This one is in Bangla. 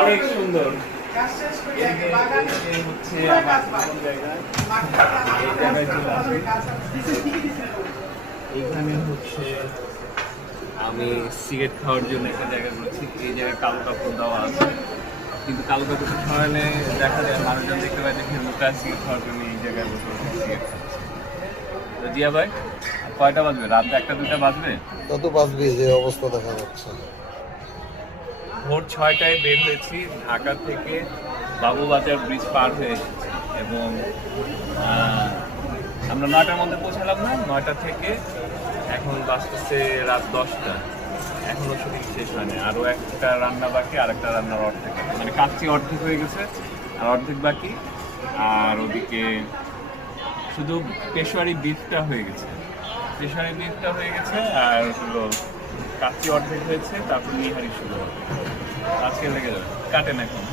অনেক সুন্দর। এখানে হচ্ছে আমি সিগারেট খাওয়ার জন্য একটা জায়গা করেছি। এই জায়গায় কালো কাপড় দেওয়া আছে, কিন্তু কালো কাপড় সরালে দেখা যায় মানুষজন দেখতে পায় দেখে লুকা সিগারেট খাওয়ার জন্য এই জায়গায় বসে সিগারেট খাচ্ছে। তো জিয়া ভাই, কয়টা বাজবে? রাত 1টা-2টা বাজবে? তত বাজবে যে অবস্থা দেখা যাচ্ছে। ভোর 6টায় বের হয়েছি ঢাকা থেকে, বাবুবাজার ব্রিজ পার হয়ে এসেছি এবং আমরা 9টার মধ্যে পৌঁছালাম না। 9টা থেকে এখন বাজতেছে রাত 10টা, এখনো শুটিং শেষ হয়নি। আরও একটা রান্না বাকি, আর একটা রান্নার অর্ধেক, মানে কাচ্চি অর্ধেক হয়ে গেছে আর অর্ধেক বাকি। আর ওদিকে শুধু পেশোয়ারি বিফটা হয়ে গেছে, আর হলো কাচ্চি অর্ধেক হয়েছে, তারপর নিহারি শুরু হবে। আজকে লেগে যাবে, কাটেন এখন।